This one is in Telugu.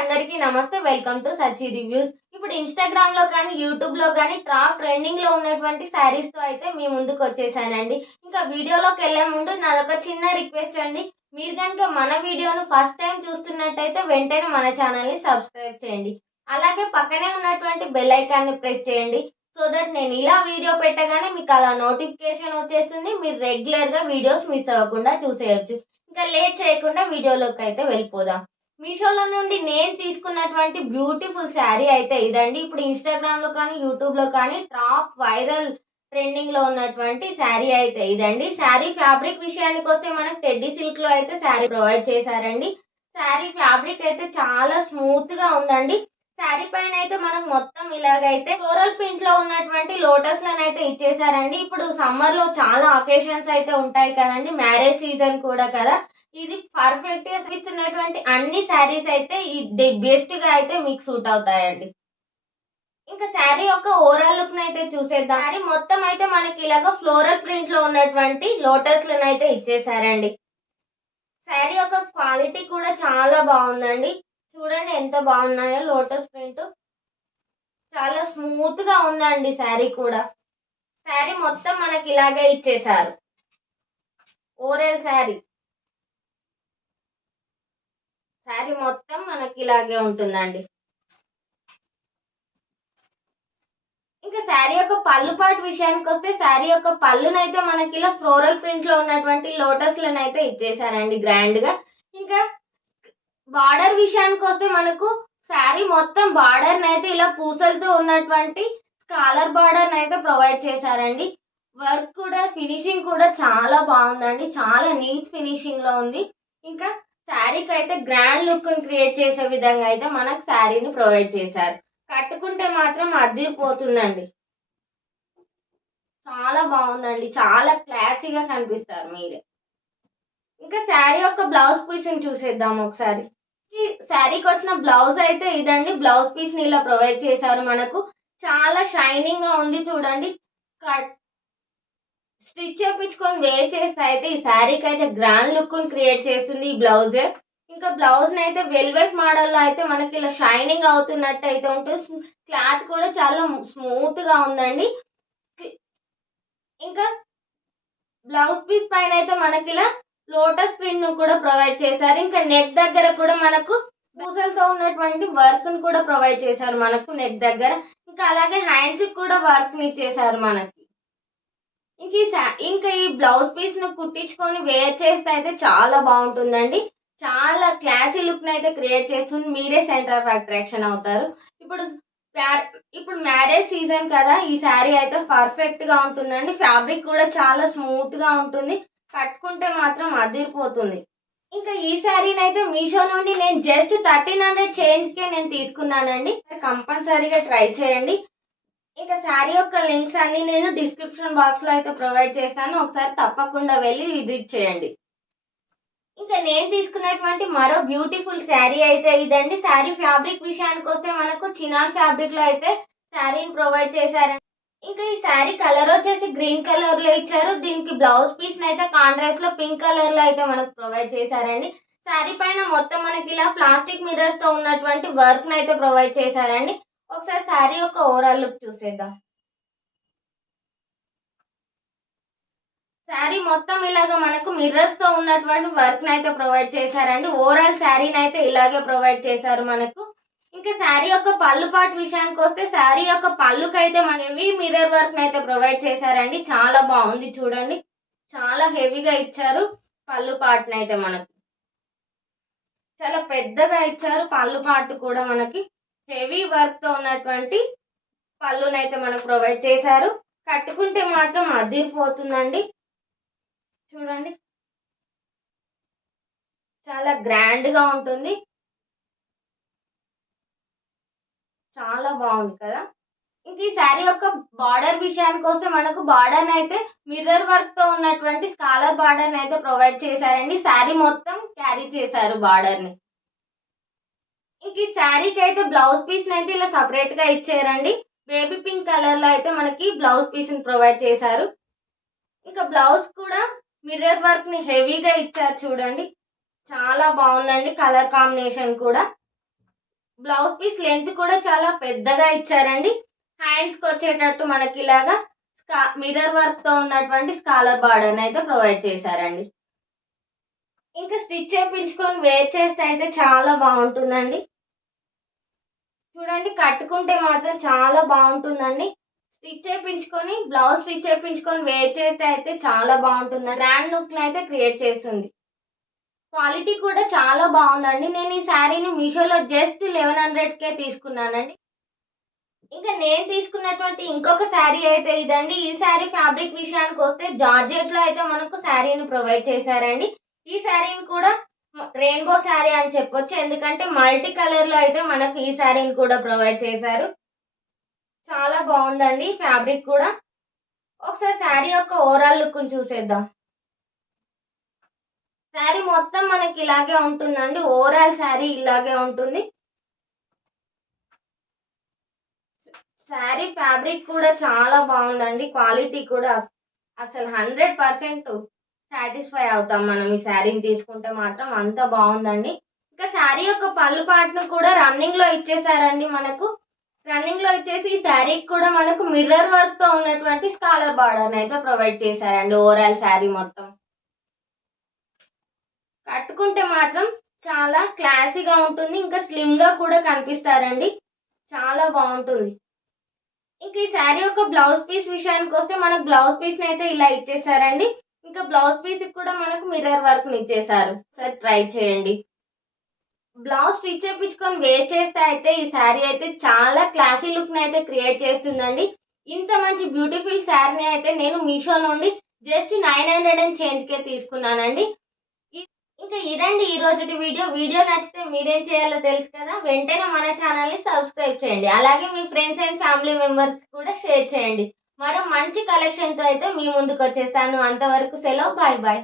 అందరికీ నమస్తే. Welcome to Sachi reviews. ఇప్పుడు ఇన్‌స్టాగ్రామ్‌లో కానీ, యూట్యూబ్‌లో గానీ ట్రెండింగ్‌లో ఉన్నటువంటి శారీస్‌తో అయితే మీ ముందుకొచ్చేసానండి. ఇంకా వీడియోలోకెళ్ళే ముందు నాదొక చిన్న రిక్వెస్ట్ అండి. మీరు గనుక మన వీడియోను ఫస్ట్ టైమ్ చూస్తున్నట్టయితే వెంటనే మన ఛానల్‌ని సబ్స్క్రైబ్ చేయండి. అలాగే పక్కనే ఉన్నటువంటి బెల్ ఐకాన్‌ని ప్రెస్ చేయండి. సో దట్ నేను ఇలా వీడియో పెట్టగానే మీకు అలా నోటిఫికేషన్ వచ్చేస్తుంది. మీరు రెగ్యులర్‌గా వీడియోస్ మిస్ అవ్వకుండా చూసేయొచ్చు. ఇంకా లేట్ చేయకుండా వీడియోలోకైతే వెళ్ళిపోదాం. మీషోలో నుండి నేను తీసుకున్నటువంటి బ్యూటిఫుల్ శారీ అయితే ఇదండి. ఇప్పుడు ఇన్‌స్టాగ్రామ్‌లో కానీ, యూట్యూబ్‌లో కానీ టాప్ వైరల్ ట్రెండింగ్‌లో ఉన్నటువంటి శారీ అయితే ఇదండి. శారీ ఫ్యాబ్రిక్ విషయానికొస్తే మనకు టెడ్డీ సిల్క్‌లో అయితే శారీ ప్రొవైడ్ చేశారండి. శారీ ఫ్యాబ్రిక్ అయితే చాలా స్మూత్‌గా ఉందండి. శారీ పైన అయితే మనకు మొత్తం ఇలాగైతే ఫ్లోరల్ ప్రింట్‌లో ఉన్నటువంటి లోటస్‌లనైతే ఇచ్చేసారండి. ఇప్పుడు సమ్మర్‌లో చాలా అకేషన్స్ అయితే ఉంటాయి కదండీ! మ్యారేజ్ సీజన్ కూడా కదా! ఇది పర్ఫెక్ట్‌గా ఇస్తున్నటువంటి అన్ని శారీస్ అయితే ది బెస్ట్‌గా అయితే మీకు సూట్ అవుతాయండి. ఇంకా శారీ యొక్క ఓవరాల్ లుక్‌నైతే చూసేద్దాం. శారీ మొత్తం అయితే మనకి ఇలాగ ఫ్లోరల్ ప్రింట్‌లో ఉన్నటువంటి లోటస్‌లనైతే ఇచ్చేసారండి. శారీ యొక్క క్వాలిటీ కూడా చాలా బావుందండి. చూడండి ఎంత బాగున్నాయో లోటస్ ప్రింట్. చాలా స్మూత్‌గా ఉందండి శారీ కూడా. శారీ మొత్తం మనకి ఇలాగే ఇచ్చేసారు. ఓవరాల్ శారీ. శారీ మొత్తం మనకి ఇలాగే ఉంటుందండి. ఇంకా శారీ యొక్క పళ్ళు పాటు విషయానికొస్తే శారీ యొక్క పళ్ళునైతే మనకి ఇలా ఫ్లోరల్ ప్రింట్‌లో ఉన్నటువంటి లోటస్‌లనైతే ఇచ్చేసారండి గ్రాండ్‌గా. ఇంకా బార్డర్ విషయానికొస్తే మనకు శారీ మొత్తం బార్డర్‌నైతే ఇలా పూసలతో ఉన్నటువంటి స్కాలర్ బార్డర్‌నైతే ప్రొవైడ్ చేశారండి. వర్క్ కూడా ఫినిషింగ్ కూడా చాలా బావుందండి. చాలా నీట్ ఫినిషింగ్‌లో ఉంది. ఇంకా శారీకైతే గ్రాండ్ లుక్‌ని క్రియేట్ చేసే విధంగా అయితే మనకు శారీని ప్రొవైడ్ చేశారు. కట్టుకుంటే మాత్రం అద్దిరిపోతుందండి. చాలా బావుందండి. చాలా క్లాసీగా కనిపిస్తారు మీరే. ఇంకా శారీ యొక్క బ్లౌజ్ పీస్‌ని చూసేద్దాం ఒకసారి. ఈ శారీకొచ్చిన బ్లౌజ్ అయితే ఇదండి. బ్లౌజ్ పీస్‌ని ఇలా ప్రొవైడ్ చేశారు మనకు. చాలా షైనింగ్‌గా ఉంది చూడండి. కట్ స్టిచ్ చేపించుకొని వేర్ చేస్తే అయితే ఈ శారీకైతే గ్రాండ్ లుక్‌ని క్రియేట్ చేస్తుంది ఈ బ్లౌజే. ఇంకా బ్లౌజ్‌నైతే వెల్వెట్ మోడల్‌లో అయితే మనకి ఇలా షైనింగ్ అవుతున్నట్టు అయితే ఉంటుంది. క్లాత్ కూడా చాలా స్మూత్‌గా ఉందండి. ఇంకా బ్లౌజ్ పీస్ పైనైతే మనకిలా లోటస్ ప్రింట్‌ను కూడా ప్రొవైడ్ చేశారు. ఇంకా నెక్ దగ్గర కూడా మనకు పూసలతో ఉన్నటువంటి వర్క్‌ని కూడా ప్రొవైడ్ చేశారు మనకు నెక్ దగ్గర. ఇంకా అలాగే హ్యాండ్స్‌కి కూడా వర్క్‌ని ఇచ్చేశారు మనకి. ఇంకా ఈ బ్లౌజ్ పీస్‌ను కుట్టించుకొని వేర్ చేస్తే అయితే చాలా బావుంటుందండి. చాలా క్లాసీ లుక్‌నైతే క్రియేట్ చేస్తుంది. మీరే సెంటర్ ఆఫ్ అట్రాక్షన్ అవుతారు. ఇప్పుడు ప్యార్ ఇప్పుడు మ్యారేజ్ సీజన్ కదా! ఈ శారీ అయితే పర్ఫెక్ట్‌గా ఉంటుందండి. ఫ్యాబ్రిక్ కూడా చాలా స్మూత్‌గా ఉంటుంది. కట్టుకుంటే మాత్రం అదిరిపోతుంది. ఇంకా ఈ శారీనైతే మీషో నుండి నేను జస్ట్ 1300 చేంజ్‌కే నేను తీసుకున్నానండి. కంపల్సరీగా ట్రై చేయండి. ఇక శారీ యొక్క లింక్స్ అన్నీ నేను డిస్క్రిప్షన్ బాక్స్‌లో అయితే ప్రొవైడ్ చేస్తాను. ఒకసారి తప్పకుండా వెళ్లి విజిట్ చేయండి. ఇంకా నేను తీసుకున్నటువంటి మరో బ్యూటిఫుల్ శారీ అయితే ఇదండి. శారీ ఫ్యాబ్రిక్ విషయానికొస్తే మనకు చినాన్ ఫ్యాబ్రిక్‌లో అయితే శారీని ప్రొవైడ్ చేశారండి. ఇంకా ఈ శారీ కలర్ వచ్చేసి గ్రీన్ కలర్‌లో ఇచ్చారు. దీనికి బ్లౌజ్ పీస్‌నైతే కాంట్రాస్ట్‌లో పింక్ కలర్‌లో అయితే మనకు ప్రొవైడ్ చేశారండి. శారీ పైన మొత్తం మనకి ఇలా ప్లాస్టిక్ మిర్రర్స్‌తో ఉన్నటువంటి వర్క్‌నైతే ప్రొవైడ్ చేశారండి. ఒకసారి శారీ యొక్క ఓవరాల్ లుక్ చూసేద్దాం. శారీ మొత్తం ఇలాగ మనకు మిర్రర్స్‌తో ఉన్నటువంటి వర్క్‌నైతే ప్రొవైడ్ చేశారండి. ఓవరాల్ శారీనైతే ఇలాగే ప్రొవైడ్ చేశారు మనకు. ఇంకా శారీ యొక్క పళ్ళు పాటు విషయానికొస్తే శారీ యొక్క పళ్ళుకైతే మన హెవీ మిర్రర్ వర్క్‌నైతే ప్రొవైడ్ చేశారండి. చాలా బావుంది చూడండి. చాలా హెవీగా ఇచ్చారు పళ్ళు పాటునైతే మనకు. చాలా పెద్దగా ఇచ్చారు పళ్ళు పాటు కూడా మనకి. హెవీ వర్క్‌తో ఉన్నటువంటి పళ్ళునైతే మనకు ప్రొవైడ్ చేశారు. కట్టుకుంటే మాత్రం అదిరిపోతుందండి. చూడండి. చాలా గ్రాండ్‌గా ఉంటుంది. చాలా బావుంది కదా! ఇంక ఈ శారీ యొక్క బార్డర్ విషయానికొస్తే మనకు బార్డర్‌నైతే మిర్రర్ వర్క్‌తో ఉన్నటువంటి స్కాలర్ బార్డర్‌నైతే ప్రొవైడ్ చేశారండి. శారీ మొత్తం క్యారీ చేశారు బార్డర్‌ని. ఇంక ఈ శారీకైతే బ్లౌజ్ పీస్‌నైతే ఇలా సెపరేట్‌గా ఇచ్చారండి. బేబీ పింక్ కలర్‌లో అయితే మనకి బ్లౌజ్ పీస్‌ని ప్రొవైడ్ చేశారు. ఇంకా బ్లౌజ్ కూడా మిర్రర్ వర్క్‌ని హెవీగా ఇచ్చారు చూడండి. చాలా బావుందండి కలర్ కాంబినేషన్ కూడా. బ్లౌజ్ పీస్ లెంత్ కూడా చాలా పెద్దగా ఇచ్చారండి. హ్యాండ్స్కి వచ్చేటట్టు మనకి ఇలాగా మిర్రర్ వర్క్ తో ఉన్నటువంటి స్కాలర్ బార్డర్ అయితే ప్రొవైడ్ చేశారండి. ఇంకా స్టిచ్ చేయించుకొని వేర్ చేస్తే అయితే చాలా బాగుంటుందండి. చూడండి, కట్టుకుంటే మాత్రం చాలా బాగుంటుందండి. స్టిచ్ చేయించుకొని బ్లౌజ్ స్టిచ్ చేయించుకొని వేర్ చేస్తే అయితే చాలా బాగుంటుంది. గ్రాండ్ లుక్ అయితే క్రియేట్ చేస్తుంది. క్వాలిటీ కూడా చాలా బాగుందండి. నేను ఈ శారీని మీషోలో జస్ట్ 1100కే తీసుకున్నానండి. ఇంకా నేను తీసుకున్నటువంటి ఇంకొక శారీ అయితే ఇదండి. ఈ శారీ ఫ్యాబ్రిక్ విషయానికి వస్తే జార్జెట్ లో అయితే మనకు శారీని ప్రొవైడ్ చేశారండి. ఈ శారీని కూడా రెయిన్బో శారీ అని చెప్పొచ్చు, ఎందుకంటే మల్టీ కలర్ లో అయితే మనకు ఈ శారీని కూడా ప్రొవైడ్ చేశారు. చాలా బాగుందండి ఫ్యాబ్రిక్ కూడా. ఒకసారి శారీ యొక్క ఓవరాల్ లుక్ చూసేద్దాం. శారీ మొత్తం మనకి ఇలాగే ఉంటుందండి. ఓవరాల్ శారీ ఇలాగే ఉంటుంది. శారీ ఫ్యాబ్రిక్ కూడా చాలా బాగుందండి. క్వాలిటీ కూడా అసలు 100% సాటిస్ఫై అవుతాం మనం ఈ శారీని తీసుకుంటే మాత్రం. అంత బాగుందండి. ఇంకా శారీ యొక్క పళ్ళు పాటను కూడా రన్నింగ్ లో ఇచ్చేసారండి. మనకు రన్నింగ్ లో ఇచ్చేసి ఈ శారీకి కూడా మనకు మిర్రర్ వర్క్ తో ఉన్నటువంటి స్కాలర్ బార్డర్ అయితే ప్రొవైడ్ చేశారండి. ఓవరాల్ శారీ మొత్తం కట్టుకుంటే మాత్రం చాలా క్లాసీగా ఉంటుంది. ఇంకా స్లిమ్ గా కూడా కనిపిస్తారండి. చాలా బాగుంటుంది. ఇంక ఈ శారీ యొక్క బ్లౌజ్ పీస్ విషయానికి వస్తే మనకు బ్లౌజ్ పీస్ అయితే ఇలా ఇచ్చేసారండి. ఇంకా బ్లౌజ్ పీస్ కూడా మనకు మిర్రర్ వర్క్ ఇచ్చేసారు. సరే, ట్రై చేయండి. బ్లౌజ్ స్టిచ్ చేయించుకొని వేర్ చేస్తే అయితే ఈ శారీ అయితే చాలా క్లాసీ లుక్ ని అయితే క్రియేట్ చేస్తుందండి. ఇంత మంచి బ్యూటిఫుల్ శారీని అయితే నేను మీషో నుండి జస్ట్ 900 అండ్ చేంజ్ కే తీసుకున్నానండి. ఇంకా ఇదండి ఈ రోజుటి వీడియో. వీడియో నచ్చితే మీరేం చేయాలో తెలుసు కదా, వెంటనే మన ఛానల్ ని సబ్స్క్రైబ్ చేయండి. అలాగే మీ ఫ్రెండ్స్ అండ్ ఫ్యామిలీ మెంబర్స్ కూడా షేర్ చేయండి. మరో మంచి కలెక్షన్ తో అయితే మీ ముందుకు వచ్చేస్తాను. అంతవరకు సెలవు. Bye bye.